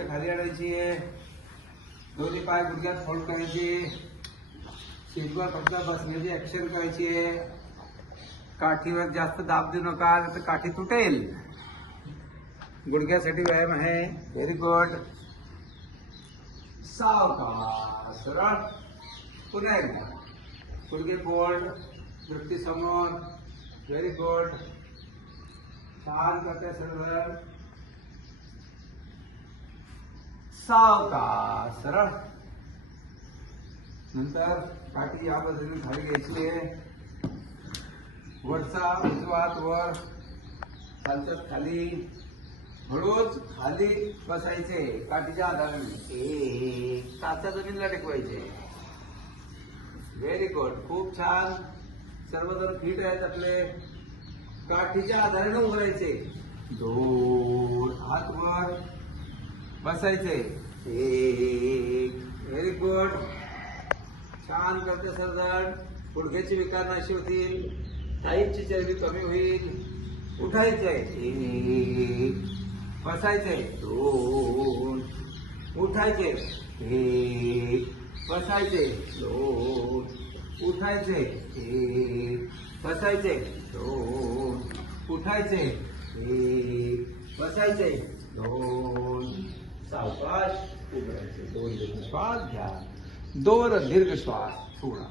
रिक्षा खाली आणायची आहे. दोन्ही पाय गुडघ्यात फोल्ड करायचे. सीटवर फक्त बसण्याची ऍक्शन करायची आहे. काठीवर जास्त दाब देऊ नका, तर काठी तुटेल. गुडघ्यासाठी व्यायाम आहे. Very good. सावकाश सरळ. पुन्हा एकदा गुडघे फोल्ड, दृष्टी समोर. Very good. छान करते सरळ. सावकाश सरळ. नंतर काठी या पद्धतीने खाली घ्यायची आहे. वरचा उजवा हात वर, खालच्यात खाली. हळूच खाली बसायचे काठीच्या आधाराने. टाचा जमीनला टेकवायचे. Very good. खूप छान. सर्वजण फिट आहेत आपले. काठीच्या आधाराने उघडायचे. 2 हात वर बसायचे. 1. Very good. छान करते सर्जन. गुडघ्याची विकार नाशी होतील. थाईची चरबी कमी होईल. उठायचे. 1. बसायचे. 2. उठायचे. 1. बसायचे. 2. उठायचे. 1. बसायचे. 2. उठायचे. 1. बसायचे. 2. सावकाश उघडायचे. 2 दीर्घ श्वास घ्या. 2 दीर्घ श्वास सोडा.